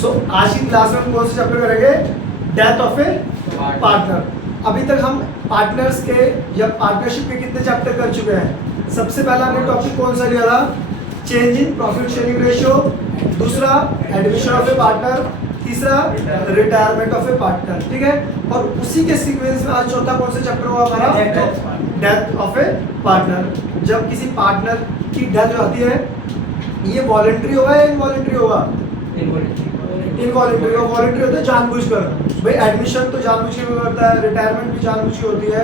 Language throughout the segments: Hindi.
सो आज की क्लास में हम कौन से चैप्टर करेंगे? Death of a partner. अभी तक हम पार्टनर्स के या पार्टनरशिप के कितने चैप्टर कर चुके हैं? सबसे पहला हमने टॉपिक कौन सा लिया था? Change in profit sharing ratio, दूसरा एडमिशन ऑफ ए पार्टनर, तीसरा रिटायरमेंट ऑफ ए पार्टनर, ठीक है। और उसी के सीक्वेंस में आज चौथा कौन सा चैप्टर हुआ हमारा? Death of a partner. जब किसी पार्टनर की डेथ हो जाती है, ये वॉलंटरी होगा या इनवॉलंटरी होगा? इनवॉलंटरी। वॉलंटरी होता है जानबूझकर, भाई एडमिशन तो जानबूझ के करता है, रिटायरमेंट भी जानबूझ के होती है,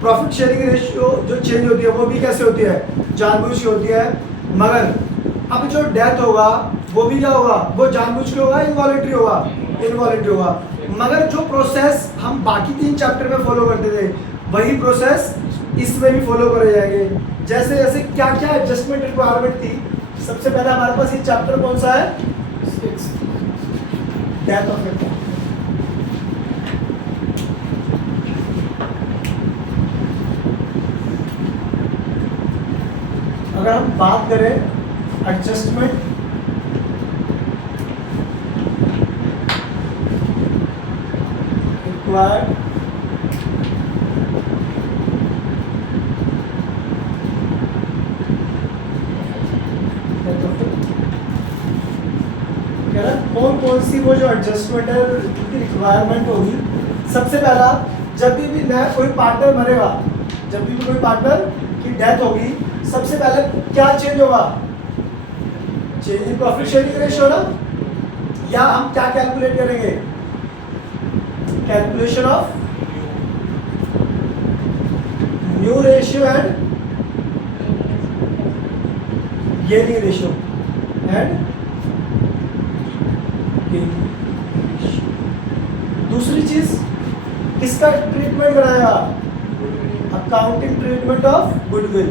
प्रॉफिट शेयरिंग रेशियो जो चेंज होती है वो भी कैसे होती है? जानबूझ के होती है। मगर अब जो डेथ होगा वो भी क्या होगा? वो जानबूझ के होगा, इनवॉलंटरी होगा? इनवॉलंटरी होगा। मगर जो प्रोसेस हम बाकी 3 चैप्टर में फॉलो करते थे, वही प्रोसेस इसमें भी फॉलो करे जाएंगे। जैसे जैसे क्या क्या एडजस्टमेंट रिक्वायरमेंट थी। सबसे पहले हमारे पास ये चैप्टर कौन सा है? डेथ ऑफ ए। अगर हम बात करें एडजस्टमेंट रिक्वायर्ड कौन सी वो जो एडजस्टमेंट है उनकी रिक्वायरमेंट होगी। सबसे पहला, जब भी नया कोई पार्टनर मरेगा, जब भी कोई पार्टनर की डेथ होगी, सबसे पहले क्या चेंज होगा? Change in profit sharing ratio ना, या हम क्या कैलकुलेट करेंगे? Calculation of new ratio and gaining ratio and दूसरी चीज किसका ट्रीटमेंट कराएगा? Accounting treatment of goodwill.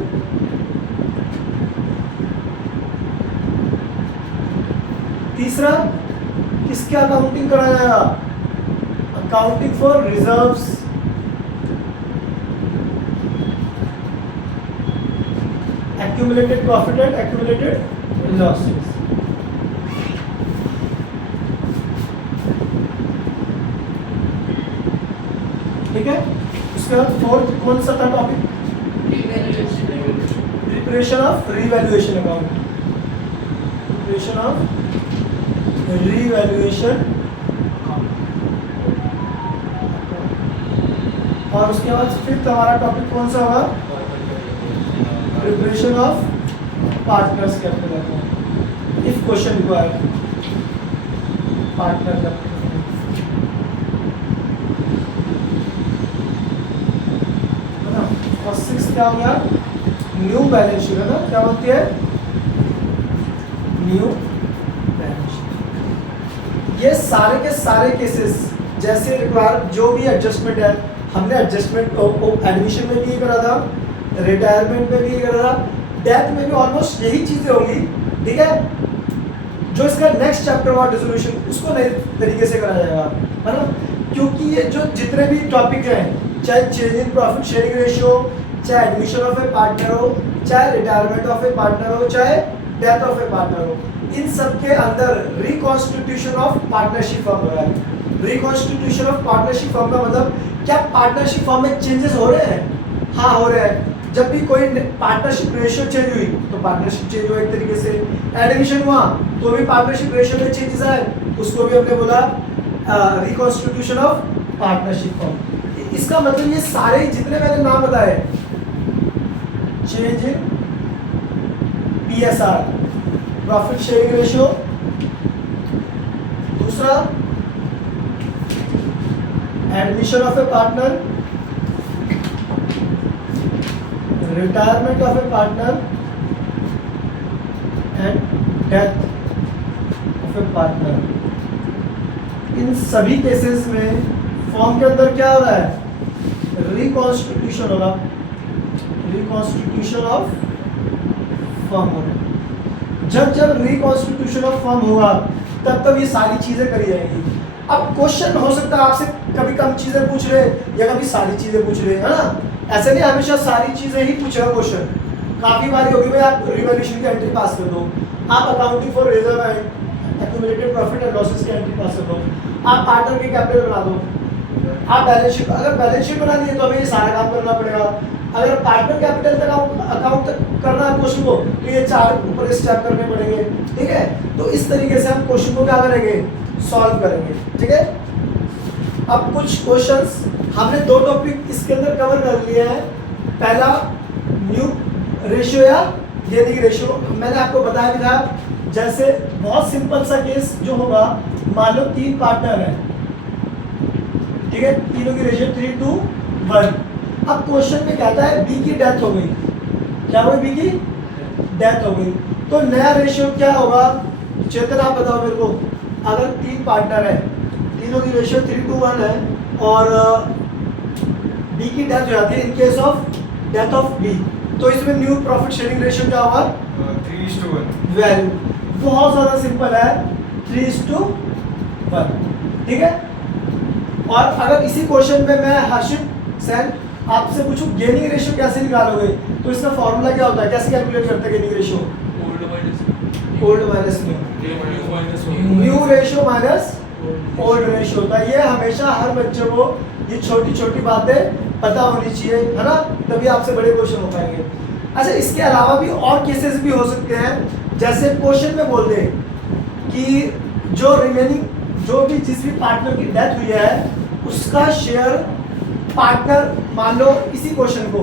तीसरा किसके अकाउंटिंग कराया जाएगा? Accounting for reserves, accumulated profit and accumulated losses. ठीक है। उसके बाद फोर्थ कौन सा था topic? Preparation of revaluation account. Preparation of revaluation. और उसके बाद फिफ्थ हमारा टॉपिक कौन सा होगा? Preparation of partners capital account if question required. Partner capital. और 6 क्या हो गया? न्यू बैलेंस शीट है ना, क्या होती है? New balance sheet. ये सारे के सारे केसेस जैसे रिक्वायर जो भी एडजस्टमेंट है, हमने एडजस्टमेंट को एडमिशन में भी करा था, रिटायरमेंट में भी करा था, डेथ में भी ऑलमोस्ट यही चीजें होंगी। ठीक है। जो इसका नेक्स्ट चैप्टर हुआ डिसोल्यूशन, उसको नए तरीके से करा जाएगा, है ना। क्योंकि ये जो जितने भी टॉपिक हैं, चाहे change in profit sharing ratio, चाहे एडमिशन ऑफ ए पार्टनर हो, चाहे रिटायरमेंट ऑफ ए पार्टनर हो, चाहे डेथ ऑफ ए पार्टनर हो, इन सब के अंदर रिकॉन्स्टिट्यूशन ऑफ पार्टनरशिप फॉर्म हो रहा है। रिकॉन्स्टिट्यूशन ऑफ पार्टनरशिप फॉर्म का मतलब क्या? पार्टनरशिप फॉर्म में चेंजेस हो रहे हैं? हाँ, हो रहे हैं। जब भी कोई पार्टनरशिप रेशियो चेंज हुई तो पार्टनरशिप चेंज हुआ एक तरीके से। एडमिशन हुआ तो भी पार्टनरशिप रेशियो में चेंजेस आए, उसको भी हमने बोला रिकॉन्स्टिट्यूशन ऑफ पार्टनरशिप फॉर्म। इसका मतलब ये सारे जितने मैंने नाम बताए, change in PSR profit sharing ratio, दूसरा admission of a partner, retirement of a partner and death of a partner, इन सभी केसेस में फॉर्म के अंदर क्या हो रहा है? रिकॉन्स्टिट्यूशन होगा। रिकॉन्स्टिट्यूशन ऑफ फॉर्म होगा। जब जब रिकॉन्स्टिट्यूशन ऑफ फॉर्म होगा तब तब ये सारी चीजें करी जाएंगी। अब क्वेश्चन हो सकता है आपसे कभी कम चीजें पूछ रहे या कभी सारी चीजें पूछ रहे, है ना। ऐसे नहीं हमेशा सारी चीजें ही पूछेगा क्वेश्चन। काफी बारी होगी भाई आप रिवैल्यूएशन की एंट्री पास कर दो, आप accounting for reserve and accumulated profit and losses की एंट्री पास करो। आप पार्टनर के कैपिटल बना दो, आप बैलेंस शीट, अगर बैलेंस शीट बनानी है तो हमें ये सारा काम करना पड़ेगा। अगर पार्टनर कैपिटल तक अकाउंट करना है क्वेश्चन को तो ये 4 ऊपर स्टेप करने पड़ेंगे, ठीक है। तो इस तरीके से हम क्वेश्चन को क्या करेंगे, सॉल्व करेंगे, ठीक है। अब कुछ क्वेश्चंस हमने 2 टॉपिक इसके अंदर कवर कर लिए हैं। पहला न्यू रेशियो या गेनिंग रेशियो, मैंने आपको बताया भी था। जैसे बहुत सिंपल सा केस जो होगा, मान लो 3 पार्टनर हैं, ठीक है, तीनों की रेशियो 3:1। अब क्वेश्चन में कहता है बी की डेथ हो गई, क्या हुई, बी की डेथ हो गई, तो नया रेशियो क्या होगा, चेतन आप बताओ मेरे को। अगर 3 पार्टनर है, तीनों की रेशियो 3:1 है और बी की डेथ हो जाती है in case of death of B, तो इसमें न्यू प्रॉफिट शेयरिंग रेशियो क्या होगा, 3:1। वैल्यू बहुत ज़्यादा सिंपल है, 3:1, ठीक है। और अगर इसी क्वेश्चन में मैं हर्षित सैन आपसे पूछूं गेनिंग रेशियो कैसे निकालोगे, तो इसका फॉर्मूला क्या होता है, कैसे कैलकुलेट करते हैं gaining ratio, old minus new ratio minus old ratio होता है। ये हमेशा हर बच्चे को ये छोटी छोटी बातें पता होनी चाहिए, है ना, तभी आपसे बड़े क्वेश्चन हो पाएंगे। अच्छा, इसके अलावा भी और केसेस भी हो सकते हैं, जैसे क्वेश्चन में बोलते हैं कि जो रिमेनिंग जो भी जिस भी पार्टनर की डेथ हुई है उसका शेयर पार्टनर, मान लो इसी क्वेश्चन को,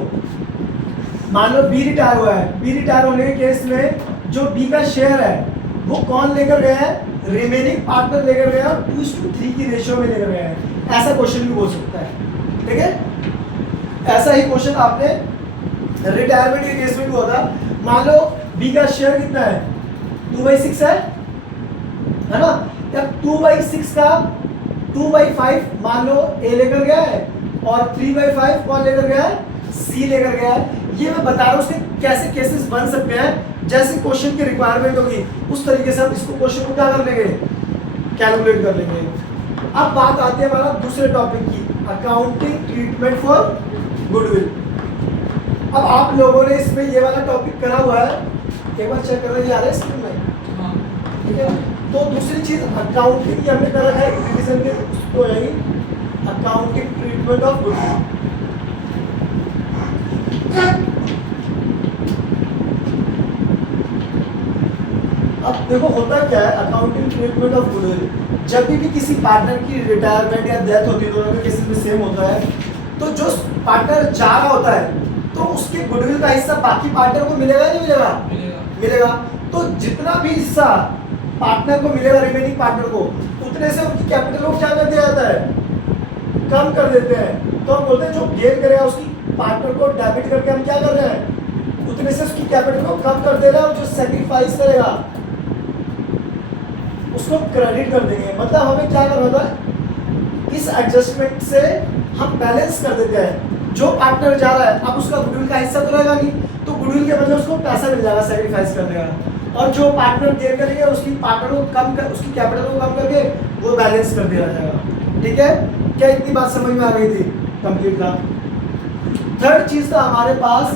मान लो बी रिटायर हुआ है, बी रिटायर होने के केस में जो बी का शेयर है वो कौन लेकर गया है, रिमेनिंग पार्टनर लेकर गया और 2:3 की रेशियो में लेकर गया है। ऐसा क्वेश्चन भी हो सकता है, ठीक है। ऐसा ही क्वेश्चन आपने रिटायरमेंट के केस में भी हुआ था। मान लो बी का शेयर कितना है, 2/6 है ना, या 2/6 का 2/5 मान लो ए लेकर गया है और 3/5 कौन लेकर गया है, सी लेकर गया है। ये मैं बता रहा हूँ उसके कैसे केसेस बन सकते हैं, जैसे क्वेश्चन की रिक्वायरमेंट होगी उस तरीके से हम इसको क्वेश्चन को क्या कर लेंगे, कैलकुलेट कर लेंगे। अब बात आती है हमारा दूसरे टॉपिक की, अकाउंटिंग ट्रीटमेंट फॉर गुडविल। अब आप लोगों ने इसमें ये वाला टॉपिक करा हुआ है, एक बार चेक कर रहे हैं, आ रहा है स्क्रीन में, ठीक है। तो दूसरी चीज अकाउंटिंग की हमने करा है रिवीजन के, तो यही अकाउंटिंग ट्रीटमेंट ऑफ गुडविल। अब देखो होता क्या है अकाउंटिंग ट्रीटमेंट ऑफ गुडविल, जब भी किसी पार्टनर की रिटायरमेंट या डेथ होती है, दोनों के केसेस में सेम होता है, तो जो पार्टनर जा रहा होता है तो उसके गुडविल का हिस्सा बाकी पार्टनर को मिलेगा या नहीं मिलेगा, मिलेगा। तो जितना भी हिस्सा पार्टनर को मिलेगा, रिमेनिंग पार्टनर को, उतने से उनकी कैपिटल को क्या कर दिया जाता है, कम कर देते हैं। तो हम बोलते हैं जो गेन करेगा उसकी पार्टनर को डेबिट करके हम क्या कर रहे हैं, उतने से उसकी कैपिटल को कम कर दे रहे हैं, और जो सेक्रीफाइस करेगा उसको क्रेडिट कर देंगे। मतलब हमें क्या करना था, इस एडजस्टमेंट से हम बैलेंस कर देते हैं। जो पार्टनर जा रहा है अब उसका गुडविल का हिस्सा तो रहेगा नहीं, तो गुडविल के बदले उसको पैसा मिल जाएगा सेक्रीफाइस कर देगा, और जो पार्टनर गेन करेंगे उसकी पार्टनर को कम कर, उसकी कैपिटल को कम करके वो बैलेंस कर दिया जाएगा, ठीक है। क्या इतनी बात समझ में आ गई थी, कंप्लीट था। थर्ड चीज था हमारे पास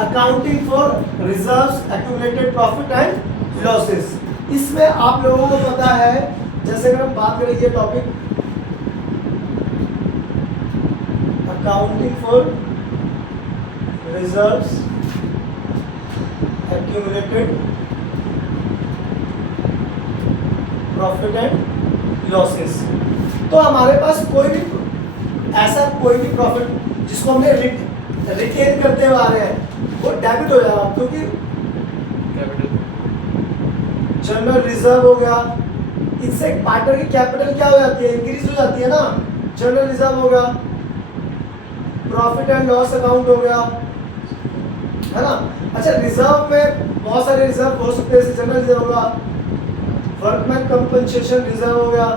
accounting for reserves, accumulated profit and losses. इसमें आप लोगों को पता है, जैसे अगर हम बात करें ये topic accounting for reserves, accumulated profit and losses, तो हमारे पास कोई भी ऐसा कोई भी प्रॉफिट जिसको हमने रिटेन करते हुए आ रहे हैं वो डेबिट हो जाएगा, क्योंकि जनरल रिजर्व हो गया, इससे पार्टनर की कैपिटल क्या हो जाती है, इंक्रीज हो जाती है ना। जनरल रिजर्व हो गया, प्रॉफिट एंड लॉस अकाउंट हो गया, है ना। अच्छा, रिजर्व में बहुत सारे रिजर्व हो सकते हैं, जनरल रिजर्व होगा, वर्कमैन कंपनसेशन रिजर्व हो गया,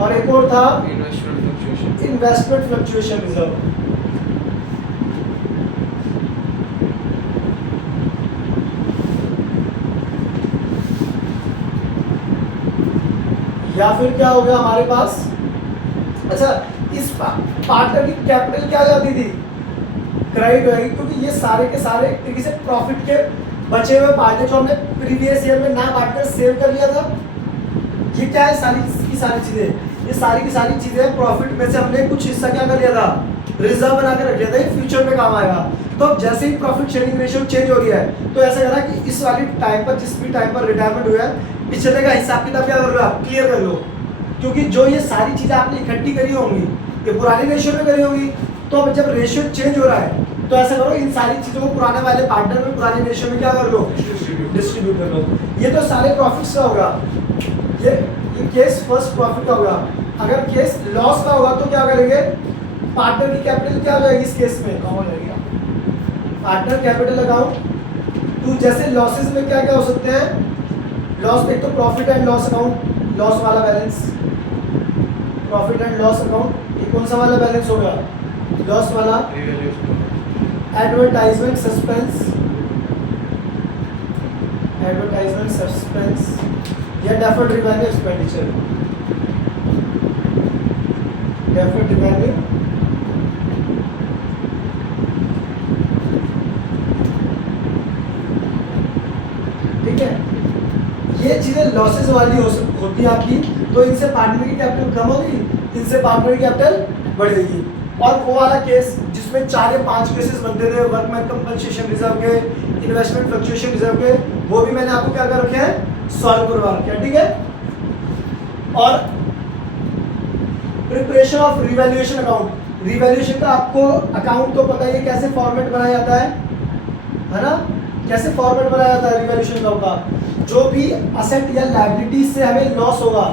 और एक और था इन्वेस्टमेंट फ्लक्चुएशन रिजर्व। या फिर क्या हो गया हमारे पास, अच्छा इस पार्टनर की कैपिटल क्या हो जाती थी, क्रेडिट होगी, क्योंकि ये सारे के सारे एक तरीके से प्रॉफिट के बचे हुए पार्टनर जो हमने प्रीवियस ईयर में ना बांटकर सेव कर लिया था, ये क्या है, सारी की सारी चीजें, ये सारी की सारी चीजें प्रॉफिट में से हमने कुछ हिस्सा क्या कर लिया था, रिजर्व बना के रख लिया था, ये फ्यूचर में काम आएगा। तो अब जैसे ही प्रॉफिट शेयरिंग रेशियो चेंज हो रही है, तो ऐसा करा कि इस वाली टाइम पर, जिस भी टाइम पर रिटायरमेंट हुआ है, पिछले का हिसाब किताब क्या कर लो आप, क्लियर कर लो। क्योंकि जो ये सारी चीजें आपने इकट्ठी करी होंगी, ये पुरानी रेशियो में करी होगी, तो अब जब रेशियो चेंज हो रहा है, तो ऐसा करो इन सारी चीजों को पुराने वाले पार्टनर में पुराने रेशियो में क्या कर लो, डिस्ट्रीब्यूट कर लो। ये तो सारे प्रॉफिट्स का होगा, ये केस फर्स्ट प्रॉफिट का होगा। अगर केस लॉस का होगा तो क्या करेंगे, पार्टनर की कैपिटल क्या हो जाएगी इस केस में, कम हो जाएगी पार्टनर कैपिटल अकाउंट। तो जैसे लॉसेस में क्या क्या हो सकते हैं, लॉस, एक तो profit and loss account, loss वाला balance, profit and loss account, ये कौन सा वाला बैलेंस होगा, लॉस वाला। एडवर्टाइजमेंट सस्पेंस, एडवर्टाइजमेंट सस्पेंस या deferred revenue expenditure, deferred revenue ठीक है। ये चीजें लॉसेस वाली होती है आपकी, तो इनसे पार्टनर की कैपिटल कम होगी, इनसे पार्टनर की कैपिटल बढ़ेगी। और वो वाला केस जिसमें 4 या 5 केसेस बनते थे, वर्कमैन कंपनसेशन रिजर्व के, इन्वेस्टमेंट फ्लक्चुएशन रिजर्व के, वो भी मैंने आपको क्या कर रखे हैं, सॉल्व करवा रखे हैं, ठीक है। और preparation of revaluation account, revaluation का आपको अकाउंट तो पता ही है कैसे फॉर्मेट बनाया जाता है ना, कैसे फॉर्मेट बनाया जाता है रिवैल्यूएशन अकाउंट का। जो भी असेट या लायबिलिटी से हमें लॉस होगा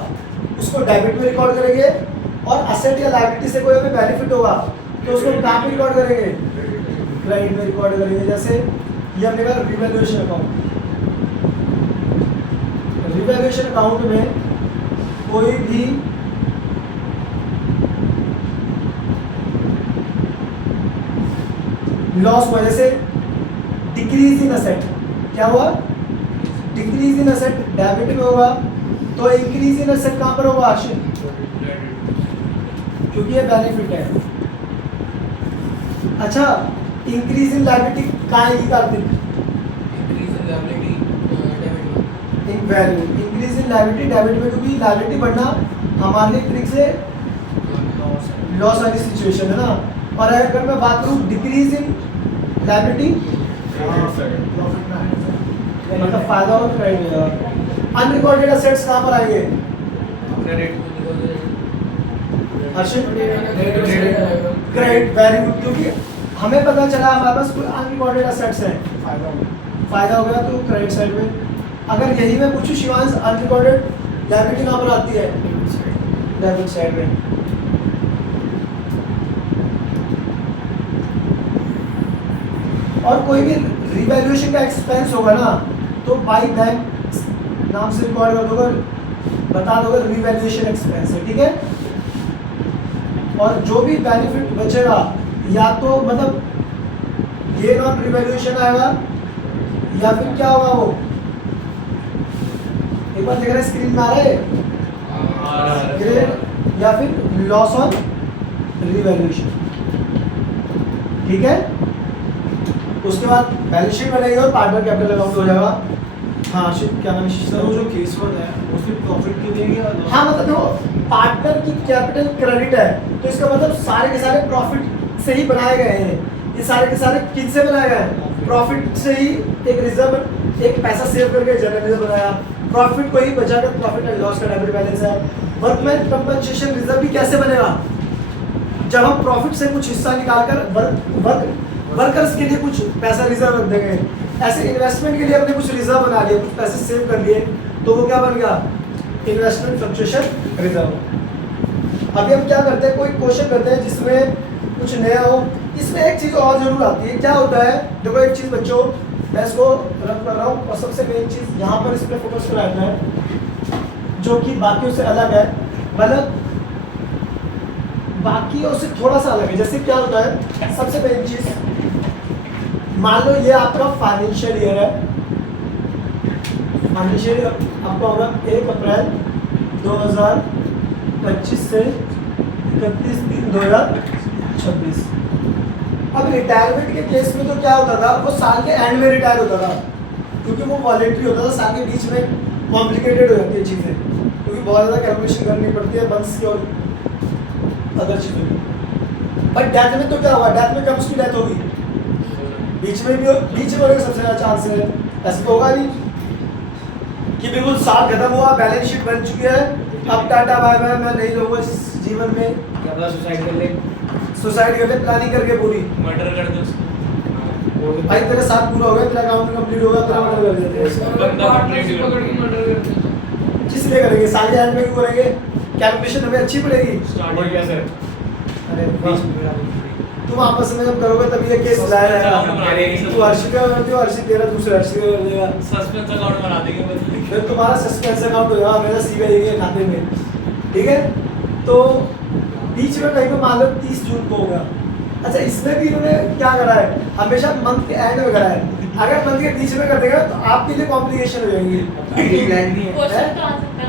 उसको डेबिट में रिकॉर्ड करेंगे, और असेट या लायबिलिटी से कोई हमें बेनिफिट होगा तो उसको कहाँ पे रिकॉर्ड करेंगे, क्रेडिट में रिकॉर्ड करेंगे। जैसे ये हमने कहा रिवैल्यूएशन अकाउंट, रिवैल्यूएशन अकाउंट में कोई भी लॉस वजह से डिक्रीज इन असेट, क्या हुआ, डिक्रीज इन असेट डेबिट में होगा, तो इंक्रीज इन असेट कहां पर होगा आशिक, क्योंकि ये बेनिफिट है। अच्छा, इंक्रीज इन लायबिलिटी कहां आएगी Kartik, increase in liability debit in value, increase in liability debit में, क्योंकि लायबिलिटी बढ़ना हमारे लिए ट्रिक से लॉस वाली सिचुएशन है ना। और अगर मैं बात करूं डिक्रीज इन लायबिलिटी, मतलब फायदा और क्रेडिट मिलेगा। अनरिकॉर्डेड असेट्स कहां पर आएंगे, क्रेडिट क्रेडिट, वेरी गुड, क्योंकि हमें पता चला हमारे पास कोई अनरिकॉर्डेड असेट्स हैं, फायदा हो गया तो क्रेडिट साइड में। अगर यही मैं पूछूं शिवांश, अनरिकॉर्डेड लायबिलिटी कहां पर आती है, डेबिट साइड में। और कोई भी रिवैल्यूएशन का एक्सपेंस होगा ना, तो बाय बैंक नाम से रिकॉर्ड कर दोगे, बता दोगे रिवैल्यूएशन एक्सपेंस है, ठीक है। और जो भी बेनिफिट बचेगा, या तो मतलब गेन ऑन रिवैल्यूएशन आएगा, या फिर क्या होगा वो, एक बार देख रहे स्क्रीन में आ रहा है, या फिर लॉस ऑन रिवैल्यूएशन, ठीक है। उसके बाद बैलेंस शीट बनेगी और पार्टनर कैपिटल अकाउंट हो जाएगा। हाँ क्या नाम है सर, वो जो केस वर्ड है वो सिर्फ प्रॉफिट के लिए या हाँ मतलब देखो, पार्टनर की कैपिटल क्रेडिट है, तो इसका मतलब सारे के सारे प्रॉफिट से ही बनाए गए हैं। ये सारे के सारे किन से बनाए गए हैं, प्रॉफिट से ही। एक रिजर्व, एक पैसा सेव करके जनरल रिजर्व बनाया, प्रॉफिट को ही बचाकर प्रॉफिट एंड लॉस का डेबिट बैलेंस है। वर्कमैन कंपनसेशन रिजर्व भी कैसे बनेगा, जब हम प्रॉफिट से कुछ हिस्सा निकालकर वर्कर्स के लिए कुछ पैसा रिजर्व रख देंगे। ऐसे इन्वेस्टमेंट के लिए अपने कुछ रिजर्व बना लिए, कुछ पैसे सेव कर लिए, तो वो क्या बन गया, इन्वेस्टमेंट फ्लक्चुएशन रिजर्व। अभी हम क्या करते हैं, कोई क्वेश्चन करते हैं जिसमें कुछ नया हो। इसमें एक चीज़ और जरूर आती है, क्या होता है, देखो एक चीज़ बच्चों, मैं इसको रन कर रहा हूँ, और सबसे मेन चीज़ यहाँ पर इस पर फोकस कराना है, जो कि बाकियों से अलग है, मतलब बाकियों से थोड़ा सा अलग है। जैसे क्या होता है, सबसे मेन चीज़, मान लो ये आपका फाइनेंशियल ईयर है, फाइनेंशियल ईयर आपका होगा 1 अप्रैल 2025 से 31/3/2026। अब रिटायरमेंट के केस में तो क्या होता था, वो साल के एंड में रिटायर होता था, क्योंकि वो वॉलेंट्री होता था, साथ के बीच में कॉम्प्लिकेटेड हो जाती है चीज़ें, क्योंकि बहुत ज़्यादा कैलकुलेशन करनी पड़ती है बंस की और अदर चीज़ों की। बट डेथ में तो क्या हुआ, डेथ में कब उसकी डेथ होगी, बीच में होने का सबसे ज़्यादा चांस है। ऐसा तो होगा नहीं कि बिल्कुल साल खत्म हुआ, बैलेंस शीट बन चुकी है, अब टाटा बाय बाय, मैं नहीं रहूँगा इस जीवन में, क्या पता सुसाइड कर ले, सुसाइड कर ले, प्लानिंग करके पूरी, मर्डर कर दो उसको। भाई तेरे साथ पूरा हो गया, तेरा अकाउंट कंप्लीट होगा, तेरा मर्डर कर देते हैं। बंदा पार्टनरशिप पकड़ के मर्डर करते हैं। किस लिए करेंगे, साल के एंड में क्यों करेंगे, कैलकुलेशन हमें अच्छी पड़ेगी। और क्या सर अरे तुम आपस में जब करोगे तभी ये केस लाया जाएगा। तू हर्षित का करती हो, हर्षित तेरा दूसरे हर्षित का कर देगा, सस्पेंस अकाउंट बना देंगे बदले। फिर तुम्हारा सस्पेंस अकाउंट होगा मेरा सीबीआई के खाते में, ठीक है। तो बीच में कहीं पे मान लो 30 जून को होगा। अच्छा, इसमें भी इन्होंने क्या करा है, हमेशा मंथ के एंड में करा है। अगर मंथ के बीच में कर देगा तो आपके लिए कॉम्प्लिकेशन हो जाएंगी। प्लान नहीं है, क्वेश्चन तो आ सकता है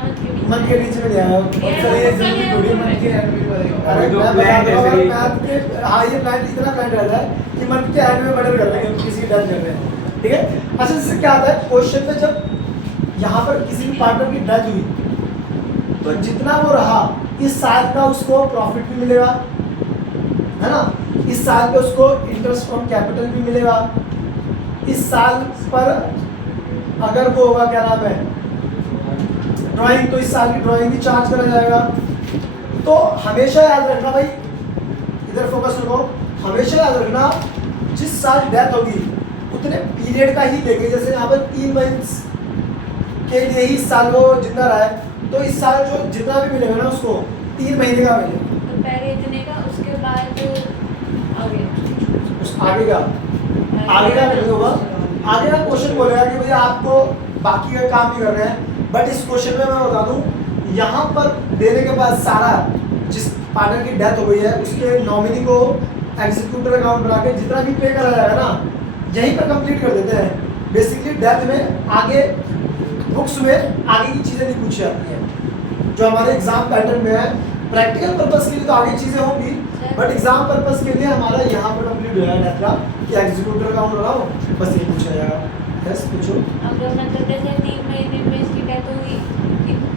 मंथ के बीच में नहीं आया, ये ये मसला जरूरी है थोड़ी हमें। मंथ के एंड में करेगा। अरे जो मैं plan बता रहा हूँ, जैसे ही- मैं आपके हाँ ये प्लान इतना प्लान रहता है कि मंथ के एंड में मर्डर कर देंगे, किसी की डेथ कर रहे हैं, ठीक है। अच्छा, इससे क्या आता है, क्वेश्चन में जब यहाँ पर किसी भी पार्टनर की डेथ हुई तो जितना वो रहा इस साल का उसको प्रॉफिट भी मिलेगा, है ना, इस साल पे उसको इंटरेस्ट फ्रॉम कैपिटल भी मिलेगा, इस साल पर अगर वो होगा क्या नाम है ड्राइंग, तो इस साल की ड्राइंग भी चार्ज करा जाएगा। तो हमेशा याद रखना भाई, इधर फोकस रखो, हमेशा याद रखना जिस साल डेथ होगी उतने पीरियड का ही लेके, जैसे यहाँ पर 3 महीने के लिए ही इस साल वो जितना रहा है, तो इस साल जो जितना भी मिलेगा ना उसको 3 महीने का मिलेगा। तो पहले इतने का, उसके बाद आगे उस आगे का नहीं होगा, आगे का क्वेश्चन बोलेगा कि भैया आपको बाकी का काम भी करना है। बट इस क्वेश्चन में मैं बता दूं, यहाँ पर देने के बाद सारा जिस पार्टनर की डेथ हो गई है उसके नॉमिनी को एग्जीक्यूटर अकाउंट बना के जितना भी पे करा जाएगा ना यहीं पर कंप्लीट कर देते हैं। बेसिकली डेथ में आगे बुक्स में आगे की चीज़ें नहीं पूछी जाती हैं जो हमारे एग्जाम पैटर्न में है। प्रैक्टिकल पर्पस के लिए तो आगे चीज़ें होंगी, बट एग्जाम पर्पस के लिए हमारा यहाँ पर कंप्लीट हो जाएगा डेथ का कि एग्जीक्यूटर अकाउंट बनाओ, बस ये पूछा जाएगा। यस पूछो। अगर मतलब जैसे 3 महीने में इसकी डेथ होगी,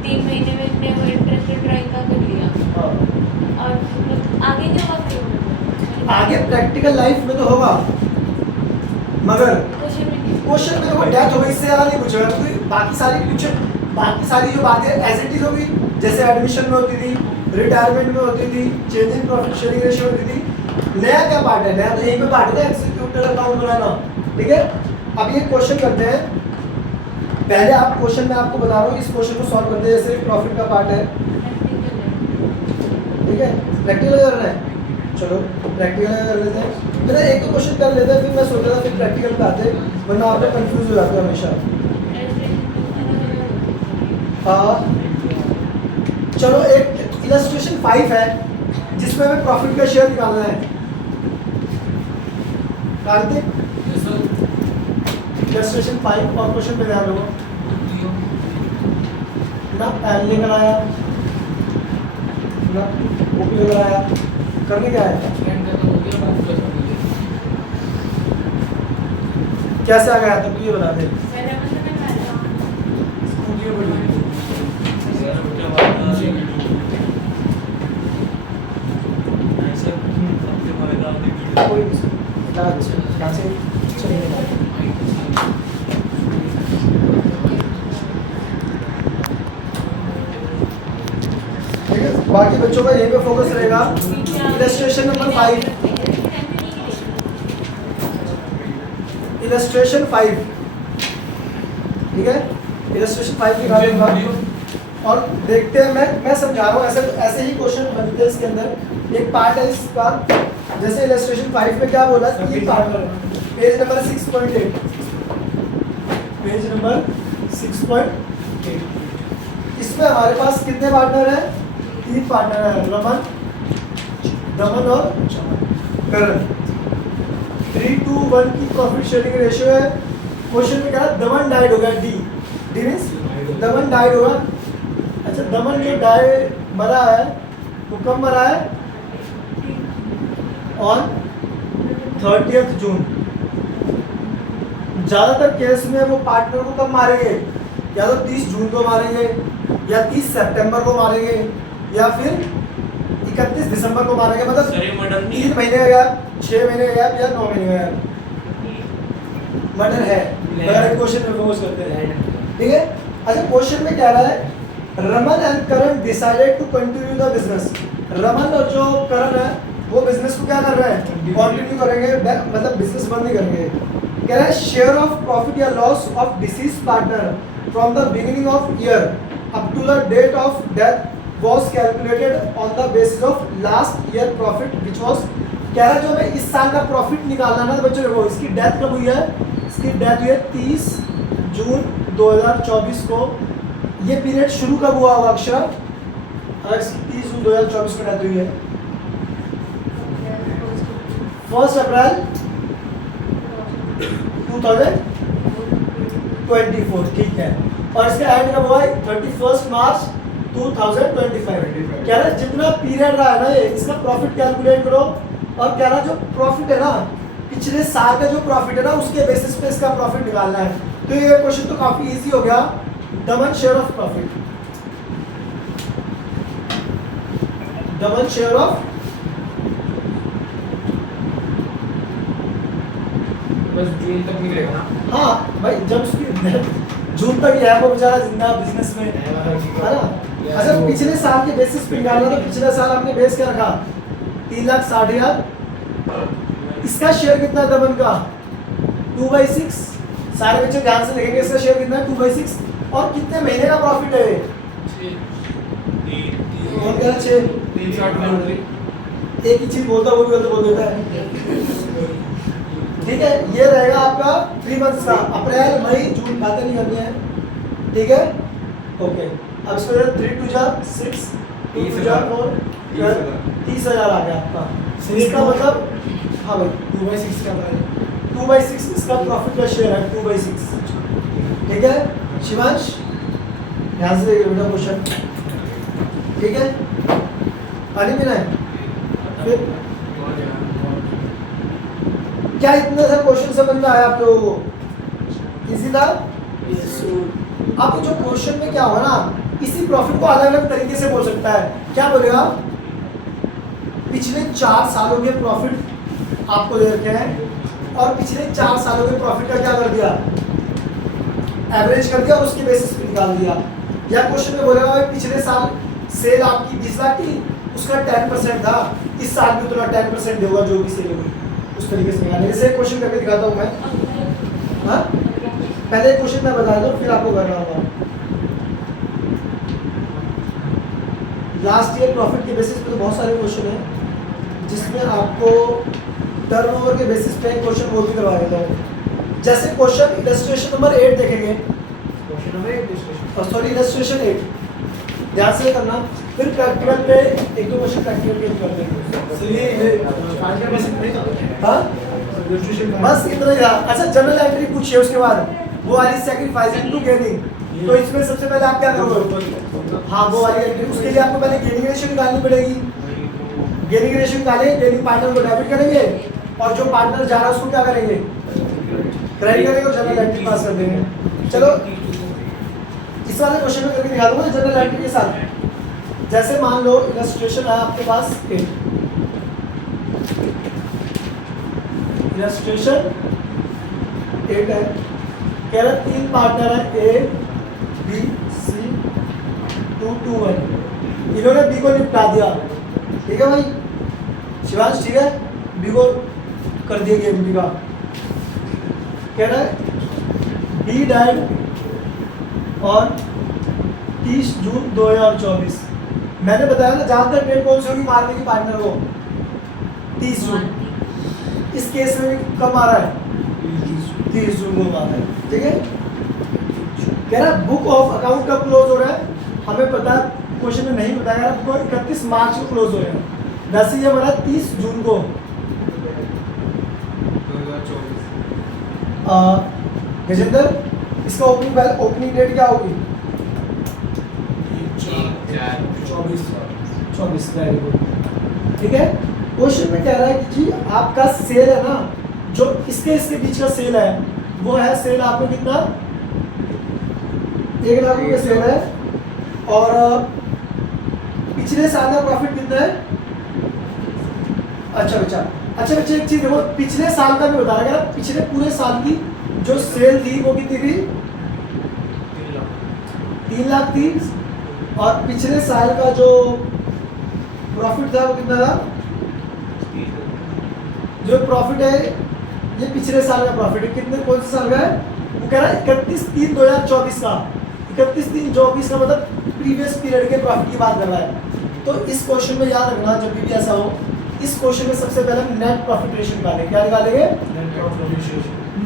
3 महीने में इसने वो इंटरेस्ट ड्राइंग का कर लिया, हाँ। और मतलब आगे क्या होगा फिर? आगे प्रैक्टिकल लाइफ में तो होगा, मगर क्वेश्चन में देखो डेथ हो गई, इससे ज़्यादा नहीं पूछेगा क्योंकि बाकी सारी जो बातें एज इट इज होगी, जैसे एडमिशन में होती थी, रिटायरमेंट में होती थी, change in profit sharing ratio होती थी। नया क्या पार्ट है, नया तो यहीं पे पार्ट है एग्जीक्यूटर अकाउंट बनाना, ठीक है। अब ये क्वेश्चन करते हैं, पहले आप क्वेश्चन में आपको बता रहा हूँ, इस क्वेश्चन को सॉल्व करते हैं। जैसे प्रॉफिट का पार्ट है, ठीक है, प्रैक्टिकल करना है, चलो प्रैक्टिकल कर लेते हैं। फिर एक तो क्वेश्चन कर लेते हैं, फिर मैं सोच रहा था फिर प्रैक्टिकल पे आते, वरना आप लोग कंफ्यूज हो जाते हो हमेशा। चलो एक इलस्ट्रेशन 5 है जिसमें हमें प्रॉफिट का शेयर निकालना है। कार्तिक इलस्ट्रेशन 5 और क्वेश्चन पे ध्यान रखो ना, पैन लेकर आया ना, बुक लेकर आया, करने क्या है, कैसे आ गया तो ये बता दे। कोई यहाँ से ठीक है, बाकी बच्चों का यहीं पे फोकस रहेगा। इलस्ट्रेशन नंबर 5, इलस्ट्रेशन 5, ठीक है, इलस्ट्रेशन 5 निकाल दूंगा और देखते हैं। मैं समझा रहा हूँ, ऐसे ही क्वेश्चन बनते हैं इसके अंदर। एक पार्ट है इसका, जैसे इलस्ट्रेशन 5 में क्या बोला, 3 partner, page number 6.8, page number 6.8। इसमें हमारे पास कितने पार्टनर हैं, 3 पार्टनर हैं, रमन, दमन और करण। 3:1 की प्रॉफिट शेयरिंग रेशियो है। क्वेश्चन में क्या है, दमन डाइड होगा, डी मींस दमन डाइड होगा। अच्छा, दमन जो मरा है वो कब मरा है, ऑन 30th जून। ज़्यादातर केस में वो पार्टनर को कब मारेंगे, या तो 30 जून को मारेंगे, या 30 सितंबर को मारेंगे, या फिर 31 दिसंबर को मारेंगे। मतलब सर ये मर्डर नहीं 3 महीने का गैप, 6 महीने का गैप, या 9 महीने का गैप। मर्डर है अगर क्वेश्चन में फोकस करते हैं, ठीक है। अच्छा, क्वेश्चन में क्या रहा है, Raman and Karan decided to continue the business. Raman और जो करण है वो बिजनेस को क्या कर रहे हैं, कंटिन्यू करेंगे, मतलब बिजनेस बंद नहीं करेंगे। कह रहा है शेयर ऑफ प्रॉफिट या loss of deceased partner from the beginning of year up to the date of death was calculated on the basis of last year profit which was। कह रहा है जो हमें इस साल का प्रॉफिट निकालना ना, तो बच्चों देखो इसकी डेथ कब हुई है, इसकी डेथ हुई है 30 जून 2024 को। ये पीरियड शुरू कब हुआ होगा अक्षर, अगर इसकी 30 जून 2024 को डेथ हुई है 1 अप्रैल 2024, ठीक है। और इसका एंड कब हुआ, 31 मार्च 2025। कह रहा है जितना पीरियड रहा है ना ये, इसका प्रॉफिट कैलकुलेट करो। और कह रहा है जो प्रॉफिट है ना, पिछले साल का जो प्रॉफिट है ना, उसके बेसिस पे इसका प्रॉफिट निकालना है। तो ये क्वेश्चन तो काफी इजी हो गया। Double share of profit, double share of, बस जून तक निकलेगा ना। हाँ भाई जब उसकी जून तक ही है वो बेचारा जिंदा बिजनेस में, है ना। अच्छा, पिछले साल के बेसिस पे निकालना, तो पिछले साल आपने बेस क्या रखा, 3,60,000। इसका शेयर कितना है दमन का, 2/6। सारे बच्चे ध्यान से लिखेंगे, इसका शेयर कितना है 2/6। और कितने महीने का प्रॉफिट है, 6। 360 एक ही चीज बोलता वो भी गलत बोल देता है, ठीक है। ये रहेगा आपका 3 मंथ्स का, अप्रैल मई जून, बातें नहीं करनी है, ठीक है, ओके। अब इसको 3 2 जा 6, 2 2 जा 4, 30,000 आ गया आपका। इसका मतलब, हाँ भाई 2/6 का है। 2/6 इसका प्रॉफिट का शेयर है, 2/6, ठीक है। शिवांश ध्यान से देखिए बेटा क्वेश्चन, ठीक है। पानी पीना है फिर, क्या इतना सा क्वेश्चन समझ में आया आप लोगों को, इजी था। अब जो क्वेश्चन में क्या होगा ना, इसी प्रॉफिट को अलग अलग तरीके से बोल सकता है। क्या बोलेगा, पिछले 4 सालों के प्रॉफिट आपको दे रखे हैं, और पिछले 4 सालों के प्रॉफिट का क्या कर दिया, एवरेज कर दिया और उसके बेसिस पे निकाल दिया। या क्वेश्चन में बोलेगा भाई पिछले साल सेल आपकी 20 लाख थी, उसका 10% था, इस साल भी उतना 10% होगा जो भी सेल होगी, उस तरीके से निकालने। जैसे क्वेश्चन करके दिखाता हूँ मैं, हाँ पहले क्वेश्चन मैं बता दूँ फिर आपको करना होगा। लास्ट ईयर प्रॉफिट के बेसिस पे तो बहुत सारे क्वेश्चन हैं, जिसमें आपको टर्नओवर के बेसिस पे क्वेश्चन वो भी करवा देता हूँ। जैसे क्वेश्चन इलस्ट्रेशन नंबर 8 देखेंगे, क्वेश्चन नंबर 8 सॉरी इलस्ट्रेशन 8 ध्यान से करना, फिर प्रैक्टिकल पे 1-2 क्वेश्चन प्रैक्टिकल पे कर देंगे। चलिए हाँ बस इतना ही था। अच्छा, जनरल एंट्री पूछिए, उसके बाद वो वाली सैक्रिफाइसिंग टू गेनिंग, तो इसमें सबसे पहले आप क्या करोगे, हाँ वो वाली एंट्री, उसके लिए आपको पहले गेनिंग रेशियो निकालनी पड़ेगी। गेनिंग रेशियो निकालेंगे, गेनिंग पार्टनर को डेबिट करेंगे, और जो पार्टनर जा रहा है उसको क्या करेंगे, क्रेडिट करेंगे, और जनरल एंट्री पास कर देंगे। चलो इस वाले क्वेश्चन में करके दिखा दूंगा जनरल एंट्री के साथ। जैसे मान लो इलस्ट्रेशन है आपके पास 8, इलस्ट्रेशन 8 है, कह रहा 3 पार्टनर है, ए बी सी 2 2 1, इन्होंने बी को निपटा दिया, ठीक है भाई शिवांश, ठीक है, बी को कर दिया गेम बी का। कह रहा है बी डाइड और 30 जून 2024। मैंने बताया ना ज़्यादातर डेट कौन सी होगी मारने की पार्टनर को, 30 जून। इस केस में भी कब मारा है, 30 जून को मारा है, ठीक है। कह रहा बुक ऑफ अकाउंट कब क्लोज हो रहा है, हमें पता है, क्वेश्चन में नहीं बताया, आपको 31 मार्च को क्लोज हो रहा है। वैसे ये हमारा 30 जून को 2024। गजेंद्र इसका ओपनिंग डेट क्या होगी, 24, वेरी गुड, ठीक है। क्वेश्चन में कह रहा है कि जी आपका सेल है ना, जो इसके बीच का सेल है वो है सेल आपको कितना 1 लाख रुपये सेल है और पिछले साल का प्रॉफिट कितना है। अच्छा बच्चे एक चीज देखो, पिछले साल का भी बता रहा है, पिछले पूरे साल की जो सेल थी वो कितनी थी 3 लाख थी और पिछले साल का जो प्रॉफिट था वो कितना था। जो प्रॉफिट है ये पिछले साल का प्रॉफिट है, कितने कौन से साल का है वो कह रहा है 31/3/2024 का। 31/3/24 का मतलब प्रीवियस पीरियड के प्रॉफिट की बात कर रहा है। तो इस क्वेश्चन में याद रखना जब भी ऐसा हो, इस क्वेश्चन में सबसे पहले हम नेट प्रॉफिट रेशियो निकालेंगे। क्या निकालेंगे?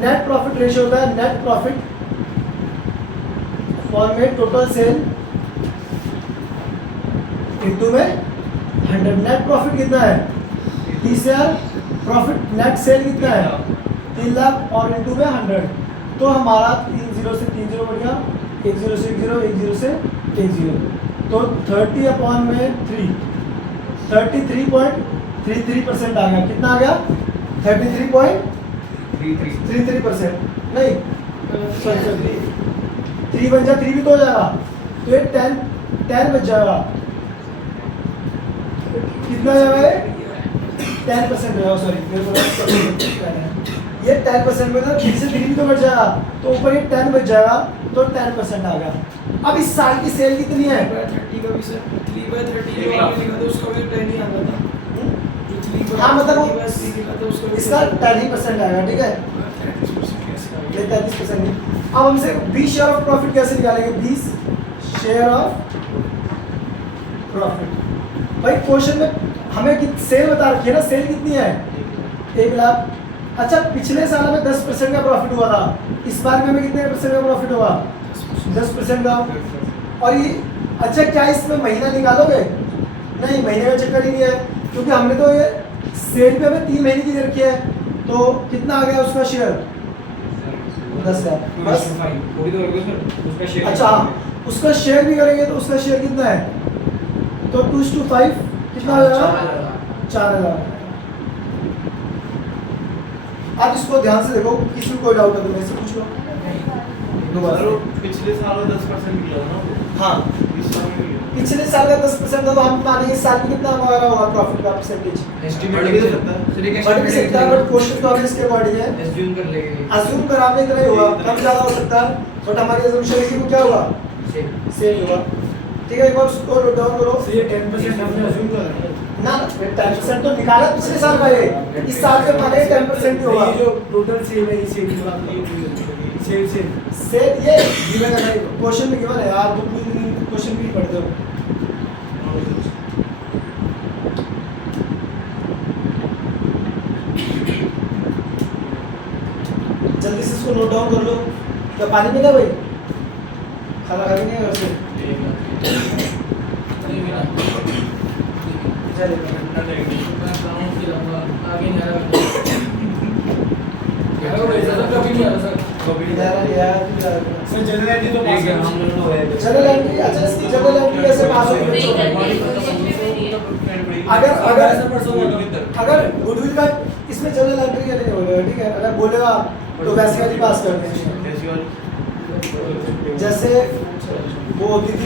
नेट प्रॉफिट रेशियो होता है नेट प्रॉफिट फॉर में टोटल सेल इनटू में 100। नेट प्रॉफिट कितना है 30,000, प्रॉफिट नेट सेल कितना है 3 लाख और इनटू में 100। तो हमारा 3 0 से 3 0 बढ़ गया, 1 0 से 1 0, 1 0 से 1 0, तो 30/3 33.33% आ गया। कितना आ गया 33.33%। नहीं सॉरी 3 बन जाए 3 भी तो हो जाएगा, तो ये 10 बच जाएगा। कितना जाएगा 10% हो जाएगा, सॉरी ये 10% में 3 से 3 भी तो बच जाएगा, तो ऊपर ये 10 बच जाएगा, तो 10% आ गया। अब इस साल की सेल कितनी है 30 का भी सर 3/30 जो आपने लिखा था उसका भी 10 ही आता था। जो 3/30 हाँ, मतलब वो लिखा था उसका भी इसका 10% आएगा, ठीक है 33% कैसे आ ये गया? 33%। अब हमसे 20 शेयर ऑफ प्रॉफिट कैसे निकालेंगे 20 शेयर ऑफ प्रॉफिट। भाई क्वेश्चन में हमें सेल बता रखी है ना, सेल कितनी है 1 लाख। अच्छा पिछले साल में 10% का प्रॉफिट हुआ था, इस बार में हमें कितने % का प्रॉफिट होगा 10% का। और ये अच्छा क्या इसमें महीना निकालोगे? नहीं, महीने का चक्कर ही नहीं है, क्योंकि हमने तो ये सेल पे हमें 3 महीने की दे रखी है। तो कितना आ गया उसका शेयर 10,000 बस। अच्छा उसका शेयर भी करेंगे तो उसका शेयर कितना है, तो 2/5 कितना हो जाएगा 4,000। आप इसको ध्यान से देखो, इसमें कोई डाउट है तो मेरे से पूछ लो दोबारा। पिछले साल में 10% मिला था ना। हाँ इस साल में मिला। पिछले साल का 10% था, तो हम मानेंगे इस साल में कितना हमारा होगा प्रॉफिट का परसेंटेज एस्टिमेट बढ़ भी तो सकता है। बढ़ भी सकता है, बट क्वेश्चन तो हमें इसके अकॉर्डिंग है। एज्यूम कर लेंगे अज्यूम कराने इतना ही होगा, कम ज़्यादा हो सकता है, बट हमारी अजम्पशन है कि वो क्या होगा सेम होगा। ठीक है, एक बार उसको नोट डाउन करो। ये 10% हमने अज्यूम करा है। ना 10% तो निकाला पिछले साल का, ये इस साल के माने 10% ही होगा। ये जो टोटल सेल है ये सेल सेल ये गिवन है भाई, क्वेश्चन में गिवन है यार, तुम क्वेश्चन भी पढ़ते हो। जल्दी से इसको नोट डाउन कर लो। क्या पानी पीना भाई? खाना खा नहीं है घर से? चलिए सर जनरल एंट्री तो पास है हम लोग जनरल एंट्री। अच्छा इसकी जनरल एंट्री कैसे पास होगी नहीं बच्चों? करनी, अगर अगर गुडविल अगर गुडविल का इसमें जनरल एंट्री का नहीं बोलेगा, ठीक है, अगर बोलेगा तो वैसे वाली पास कर देंगे। जैसे वो होती थी,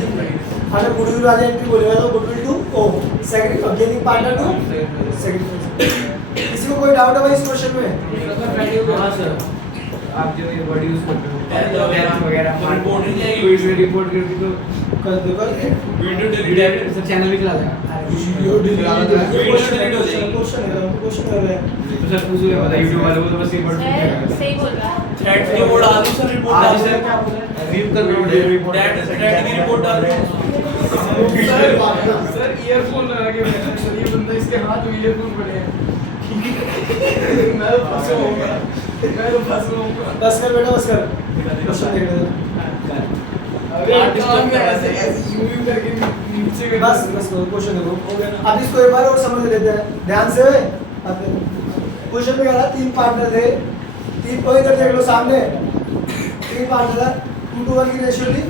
अगर गुडविल वाली एंट्री बोलेगा तो goodwill to O second gaining partner to second. किसी को कोई डाउट है भाई इस क्वेश्चन में? हाँ सर, आप जो ये वर्ड यूज करते हो टैब वगैरह तो रिपोर्ट नहीं जाएगी। वीडियो रिपोर्ट करके तो कर दो कर दे। वीडियो डिलीट सर चैनल भी चला देगा वीडियो डिलीट ये क्वेश्चन delete हो जाएगी। क्वेश्चन कर रहे हैं। तो सर पूछ लिया बता यूट्यूब वाले को तो बस ये वर्ड सही बोल रहा है। थ्रेड की रिपोर्ट आ रही सर, रिपोर्ट आज डाल सर सर क्या बोला रीव कर रहे हो थ्रेड की रिपोर्ट डाल रहे हो। सर ईयरफोन लगा के बैठा है, सर ये बंदा इसके हाथ में ईयरफोन पड़े हैं। मैं तो फंसा होऊंगा। बस कर बेटा बस कर। क्वेश्चन देख रहे अरे काम में ऐसे यूं यूं करके नीचे हो। बस बस क्वेश्चन देखो। अब इसको एक बार और समझ लेते हैं ध्यान से। क्वेश्चन में कह रहा 3 पार्टनर थे, 3 को इधर देख लो सामने, 3 पार्टनर 2:1 की रेशियो थी।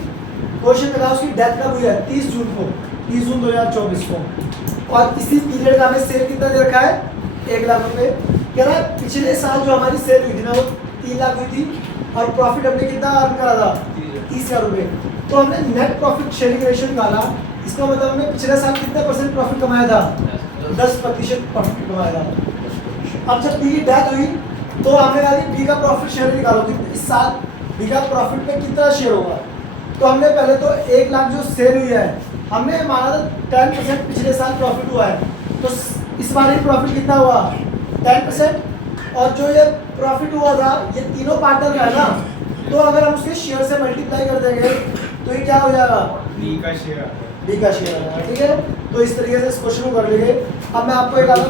क्वेश्चन में कहा उसकी डेथ कब हुई है 30 जून को, 30 जून 2024 को, और इसी पीरियड का हमें सेल कितना दे रखा है 1 लाख रुपए। कह रहा है पिछले साल जो हमारी सेल हुई थी ना वो 3 लाख हुई थी, और प्रॉफिट हमने कितना अर्न करा था 30,000 रुपये। तो हमने नेट प्रॉफिट शेयरिंग रेशियो निकाला, इसका मतलब हमने पिछले साल कितने परसेंट प्रॉफिट कमाया था, 10% प्रॉफिट कमाया था। अब जब बी की डेथ हुई तो हमने कहा बी का प्रॉफिट शेयर निकालो कि इस साल बी का प्रॉफिट में कितना शेयर होगा। तो हमने पहले तो 1 लाख जो सेल हुई है हमने माना था 10% पिछले साल प्रॉफिट हुआ है, तो इस बार ही प्रॉफिट कितना हुआ 10%। और जो ये प्रॉफिट हुआ था ये तीनों पार्टनर का है ना, तो अगर हम उसके शेयर से मल्टीप्लाई कर देंगे तो ये क्या हो जाएगा, बी का शेयर आता है। बी का शेयर आ जाएगा। ठीक है, तो इस तरीके से इस क्वेश्चन को कर लेंगे। अब मैं आपको एक आधा